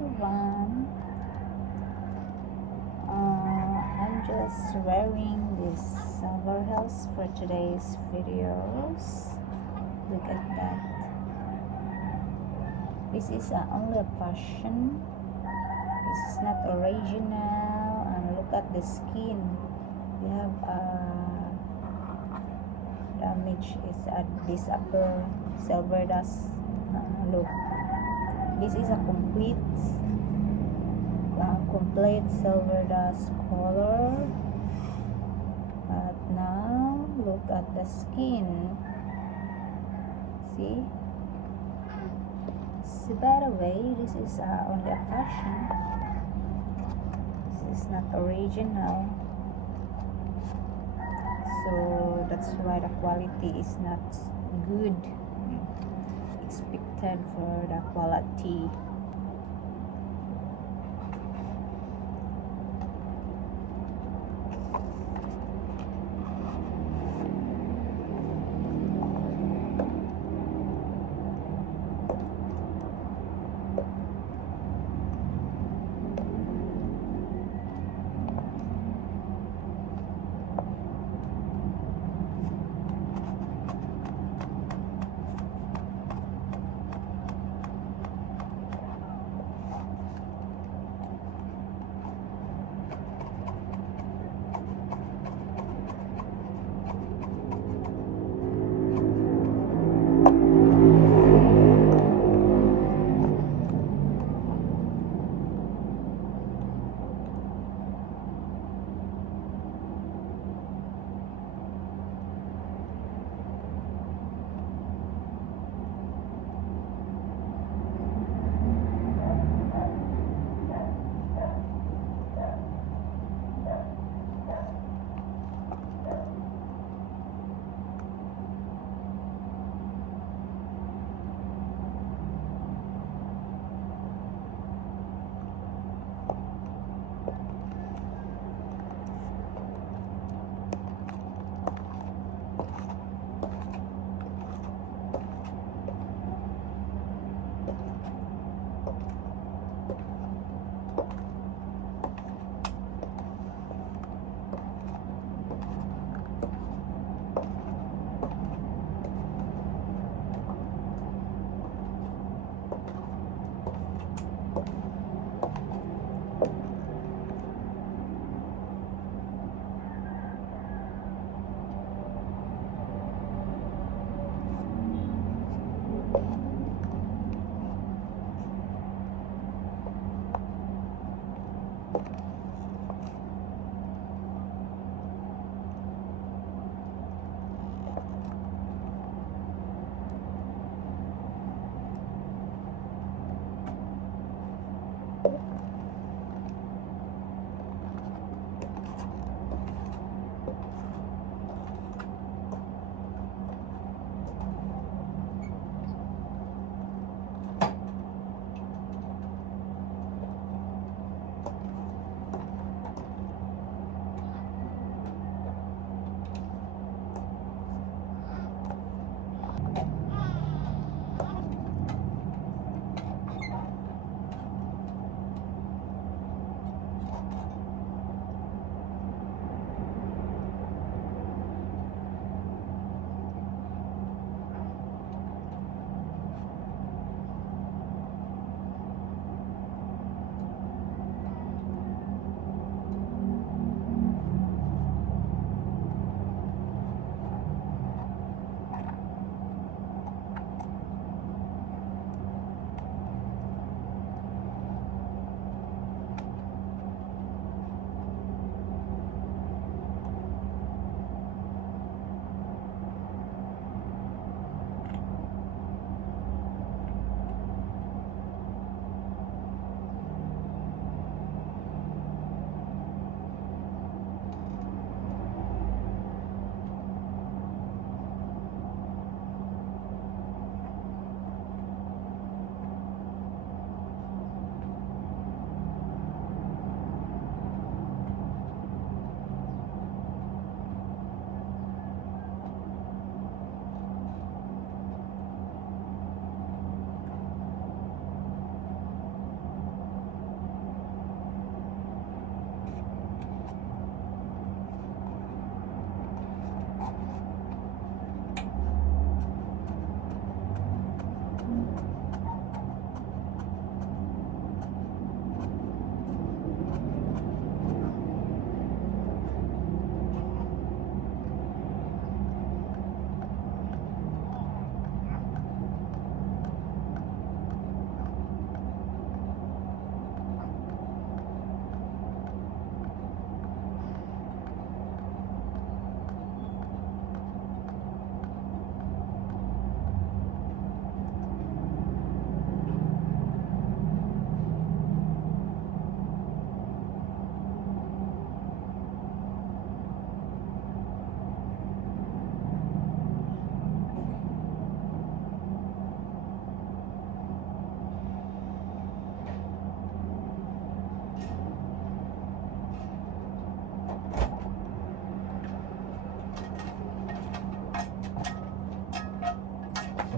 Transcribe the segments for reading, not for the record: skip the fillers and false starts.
everyone. I'm just wearing this silver heels for today's videos. Look at that. This is only a fashion. This is not original. And look at the skin. We have damage is at this upper silver dust. Look. This is a complete silver dust color, but now look at the skin. See, by the way, this is only a fashion. This is not original, so that's why the quality is not good expected for the quality.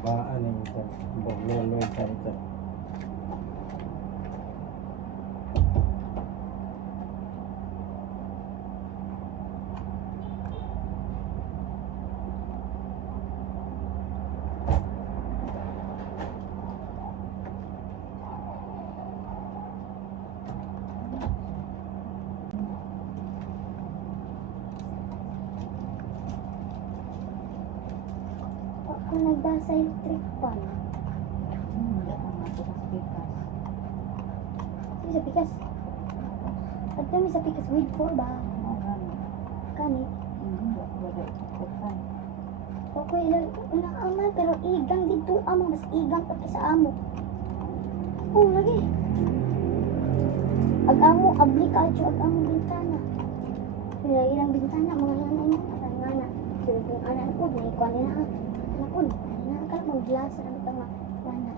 Kabaan yung ito. Bogluloy ka ito. Ako nagdasa electric pan. Wala ka nga ito sa pikas. Sige sa pikas. At kami sa pikas with 4 ba? Ano gano'n? Kani. Wala ikutan. Okay lang. Unaaman pero igang dito amang mas igang pati sa amo. Oh, lagi. Ag-amo, abli kadyo, ag-amo bintana. Kaya ilang bintana, mga nanay mo, ngana. Sila kung anak ko, may kuwan nila ha. Anak ko, nakakal mong glass na bitang makwana.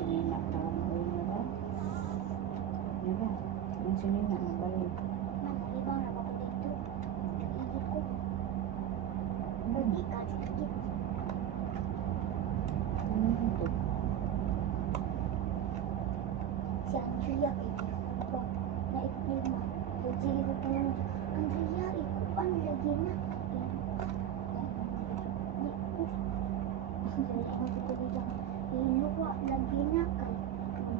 Sinina ka lang o yun ba? Diba? Yung sinina nabalik. Man, ibaw na ba ko dito? Igit ko. Ano Hindi ka igit. Ano ito? Si Andrea kay ko na iklima. Sige ko naman. Andrea, ikupan lagi na. Inuwa lagi na kay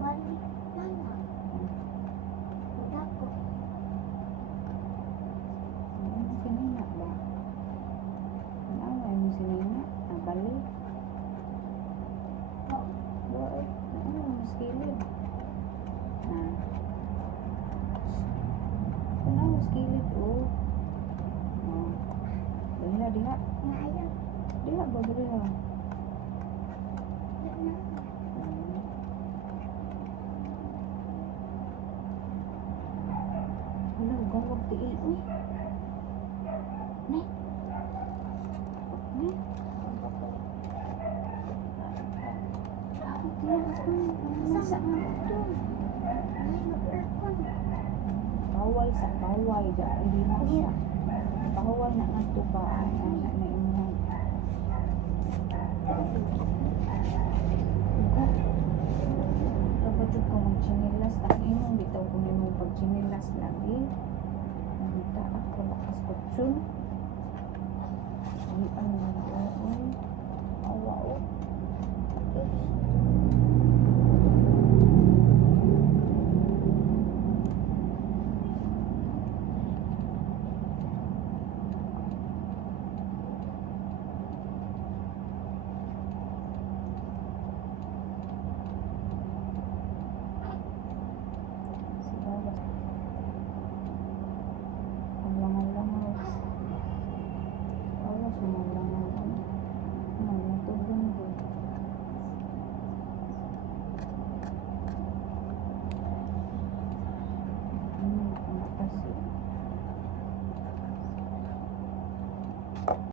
balik na na. Dako. Yung sinina ba? Ano yung sinina? Nabalik? Oh, Bakit? Ano mas kilid? Ah. Ano mas kilid? Oh. Oh. Diha, diha. ngayon. Diha ba diha? Na. Wala, gawag tiil. Uy. Ne? Ne? Nasa ito. Ay, mag-aircon. Baway sa baway. Hindi na siya. Baway na natubaan. Anak na imong. Kapag ko mag-chinilas, ang imong bitaw kung imong pag-chinilas lagi. Nakita ako lakas kutsyon. Ay, ano na doon. Awa o. Ang langaw-langaw.